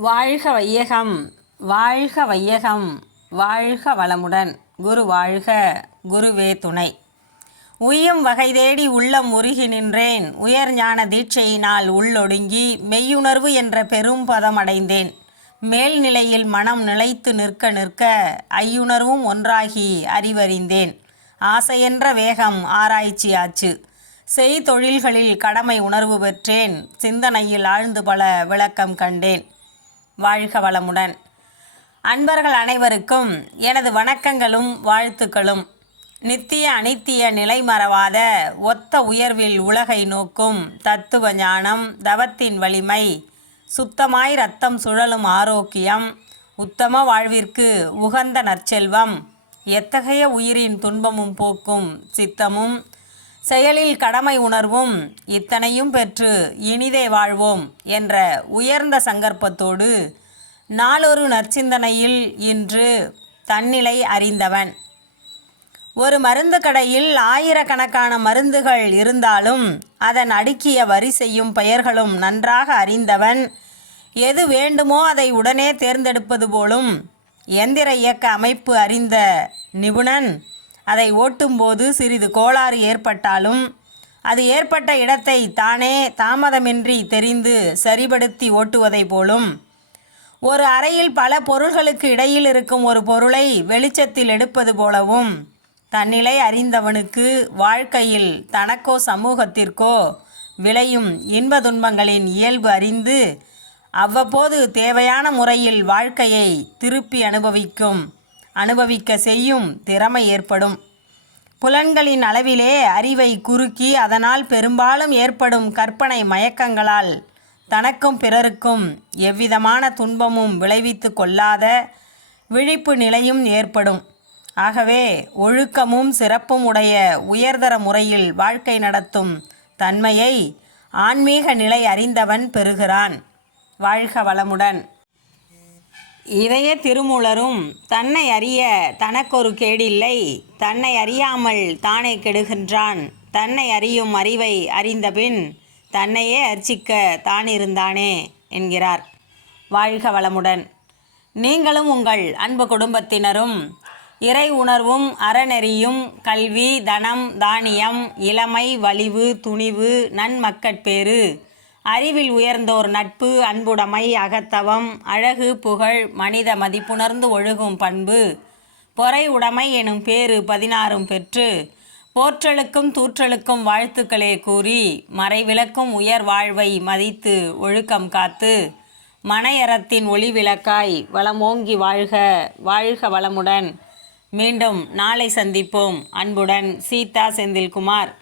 வாழ்க வையகம் வாழ்க வையகம் வாழ்க வளமுடன். குரு வாழ்க குருவே துணை. உய்யும் வகை தேடி உள்ளம் உருகி நின்றேன். உயர் ஞான தீட்சையினால் உள்ளொடுங்கி மெய்யுணர்வு என்ற பெரும் பதம் அடைந்தேன் மேல்நிலையில் மனம் நிலைத்து நிற்க நிற்க ஐயுணர்வும் ஒன்றாகி அறிவறிந்தேன். ஆசையென்ற வேகம் ஆராய்ச்சி ஆச்சு. செய்தொழில்களில் கடமை உணர்வு பெற்றேன். சிந்தனையில் ஆழ்ந்து பல விளக்கம் கண்டேன். வாழ்க வளமுடன். அன்பர்கள் அனைவருக்கும் எனது வணக்கங்களும் வாழ்த்துக்களும். நித்திய அனித்திய நிலை மறவாத ஒத்த உயர்வில் உலகை நோக்கும் தத்துவ ஞானம் தவத்தின் வலிமை சுத்தமாய் ரத்தம் சுழலும் ஆரோக்கியம் உத்தம வாழ்விற்கு உகந்த நற்செல்வம் எத்தகைய உயிரின் துன்பமும் போக்கும் சித்தமும் செயலில் கடமை உணர்வும் இத்தனையும் பெற்று இனிதே வாழ்வோம் என்ற உயர்ந்த சங்கற்பத்தோடு நாளொரு நற்சிந்தனையில் இன்று தன்னிலை அறிந்தவன். ஒரு மருந்து கடையில் ஆயிரக்கணக்கான மருந்துகள் இருந்தாலும் அதன் அடுக்கிய வரிசையும் பெயர்களும் நன்றாக அறிந்தவன். எது வேண்டுமோ அதை உடனே தேர்ந்தெடுப்பது போலும் எந்திர இயக்க அமைப்பு அறிந்த நிபுணன் அதை ஓட்டும்போது சிறிது கோளாறு ஏற்பட்டாலும் அது ஏற்பட்ட இடத்தை தானே தாமதமின்றி தெரிந்து சரிபடுத்தி ஓட்டுவதை போலும். ஒரு அறையில் பல பொருள்களுக்கு இடையில் இருக்கும் ஒரு பொருளை வெளிச்சத்தில் எடுப்பது போலவும் தன்னிலை அறிந்தவனுக்கு வாழ்க்கையில் தனக்கோ சமூகத்திற்கோ விளையும் இன்ப துன்பங்களின் இயல்பு அறிந்து அவ்வப்போது தேவையான முறையில் வாழ்க்கையை திருப்பி அனுபவிக்கும். அனுபவிக்க செய்யும் திறமை ஏற்படும். புலன்களின் அளவிலே அறிவை குறுக்கி அதனால் பெரும்பாலும் ஏற்படும் கற்பனை மயக்கங்களால் தனக்கும் பிறருக்கும் எவ்விதமான துன்பமும் விளைவித்து கொள்ளாத விழிப்பு நிலையும் ஏற்படும். ஆகவே ஒழுக்கமும் சிறப்பும் உடைய உயர்தர முறையில் வாழ்க்கை நடத்தும் தன்மையை ஆன்மீக நிலை அறிந்தவன் பெறுகிறான். வாழ்க வளமுடன். இதய திருமூலரும் தன்னை அறிய தனக்கொரு கேடில்லை தன்னை அறியாமல் தானே கெடுகின்றான் தன்னை அறியும் அறிவை அறிந்தபின் தன்னையே அர்ச்சிக்க தானிருந்தானே என்கிறார். வாழ்க வளமுடன். நீங்களும் உங்கள் அன்பு குடும்பத்தினரும் இறை உணர்வும் அறநெறியும் கல்வி தனம் தானியம் இளமை வலிவு துணிவு நன்மக்கட்பேறு அறிவில் உயர்ந்தோர் நட்பு அன்புடைமை அகத்தவம் அழகு புகழ் மனித மதிப்புணர்ந்து ஒழுகும் பண்பு. பொறை உடைமை எனும் பேறு பதினாறும் பெற்று போற்றலுக்கும் தூற்றலுக்கும் வாழ்த்துக்களே கூறி மறைவிளக்கும் உயர் வாழ்வை மதித்து ஒழுக்கம் காத்து மனையறத்தின் ஒளி விளக்காய் வளமோங்கி வாழ்க வாழ்க வளமுடன். மீண்டும் நாளை சந்திப்போம். அன்புடன் சீதா செந்தில்குமார்.